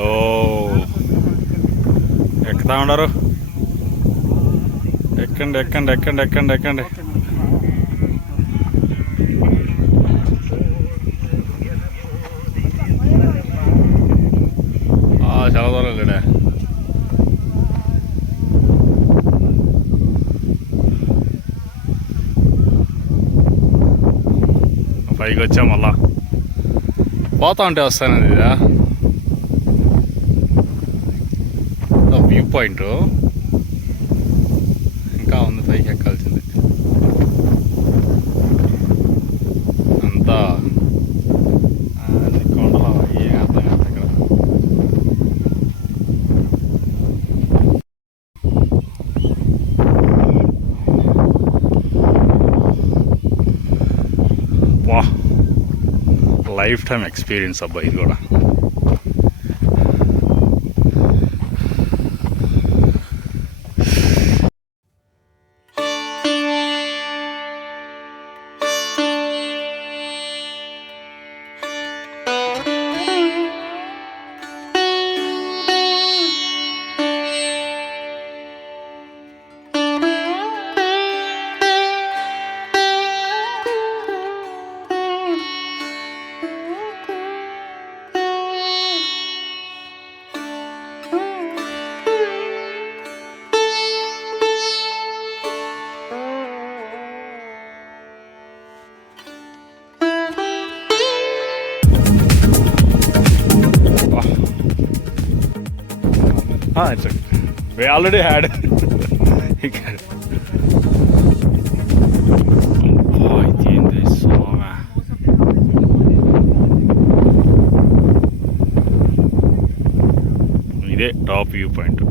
ఓ ఎక్కుతా ఉండరు. ఎక్కండి ఎక్కండి ఎక్కండి ఎక్కండి ఎక్కండి. చాలా దూరం లేడా. పైకి వచ్చాం మళ్ళా. పోతా ఉంటే వస్తానండి ఇదా వ్యూ పాయింట్. ఇంకా ఉంది పైకి ఎక్కాల్సింది. అంతా కొండలో ఏం అర్థం కాదు ఇక్కడ. వా లైఫ్ టైం ఎక్స్పీరియన్స్ అబ్బా ఇది కూడా. It's okay. We already had. ఇదే టాప్ వ్యూ పాయింట్.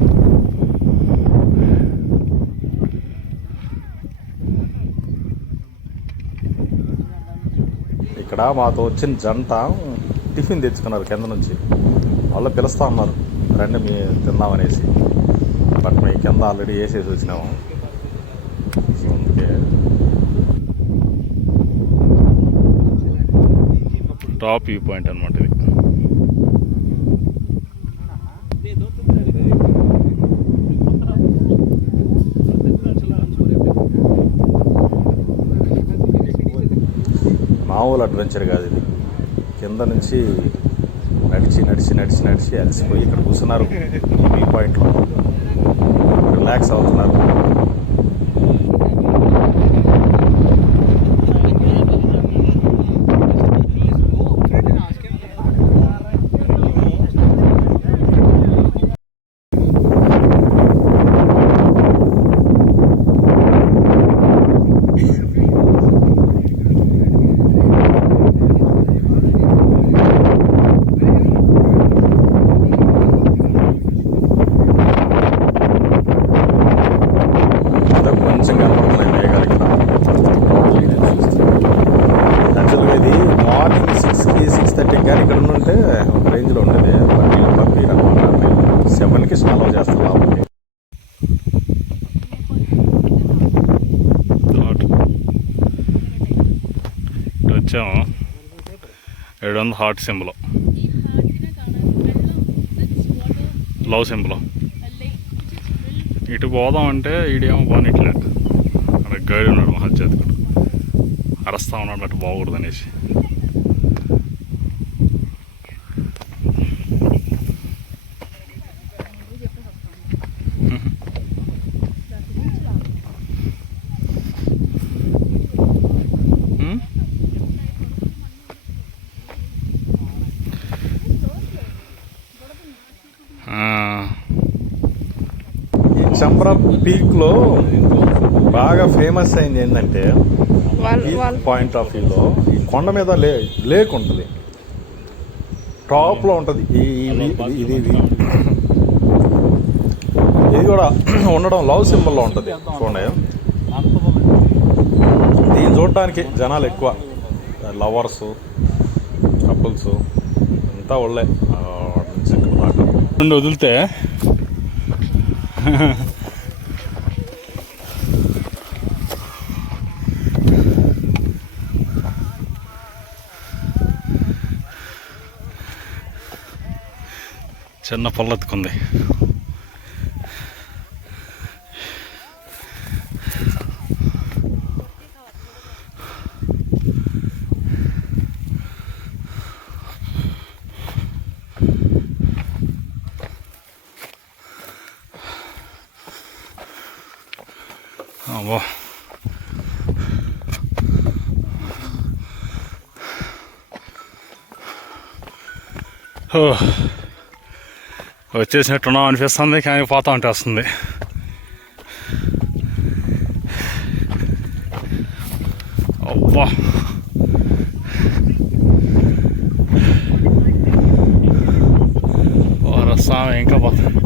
ఇక్కడ మాతో వచ్చిన జంట టిఫిన్ తెచ్చుకున్నారు కింద నుంచి. వాళ్ళు పిలుస్తా ఉన్నారు రండి మీ తిందామనేసి. బట్ మేము కింద ఆల్రెడీ వేసేసి వచ్చినాము. సో అందుకే టాప్ వ్యూ పాయింట్ అనమాట ఇది. మామూలు అడ్వెంచర్ కాదు ఇది. కింద నుంచి నడిచి నడిచి నడిచి నడిచి అలసిపోయి ఇక్కడ కూర్చున్నారు వ్యూ పాయింట్లో, రిలాక్స్ అవుతున్నారు. యాక్చువల్గా ఇది మార్నింగ్ 6కి 6:30 కానీ ఇక్కడ ఉంటే ఒక రేంజ్లో ఉండేది. బట్ వీళ్ళు పంపిరన్నమాట. 7కి స్టాలో చేస్తారు కాబట్టి. వచ్చాము 700 హార్ట్ సింబల్, లవ్ సింబల్. ఇటు పోదామంటే ఈడేమో బానిట్లే. అక్కడ గైడ్ ఉన్నాడు మహత్యాతకుడు, అరస్తా ఉన్నాడు అటు పోకూడదు అనేసి. ఈ చంబ్రా పీక్లో బాగా ఫేమస్ అయింది ఏంటంటే, పాయింట్ ఆఫ్ వ్యూలో ఈ కొండ మీద లేక్ ఉంటుంది, టాప్లో ఉంటుంది. ఇది ఇది కూడా ఉండడం లవ్ సింబల్లో ఉంటుంది. చూడండి, దీన్ని చూడడానికి జనాలు ఎక్కువ, లవర్సు, కపుల్స్ అంతా ఒళ్ళే నుంచి వదిలితే చిన్న పొల్లెత్తుకుంది. అబ్బో వచ్చేసినట్టున్నాం అనిపిస్తుంది, కానీ పోతా ఉంటే వస్తుంది. అబ్బా రసం ఇంకా పోతుంది.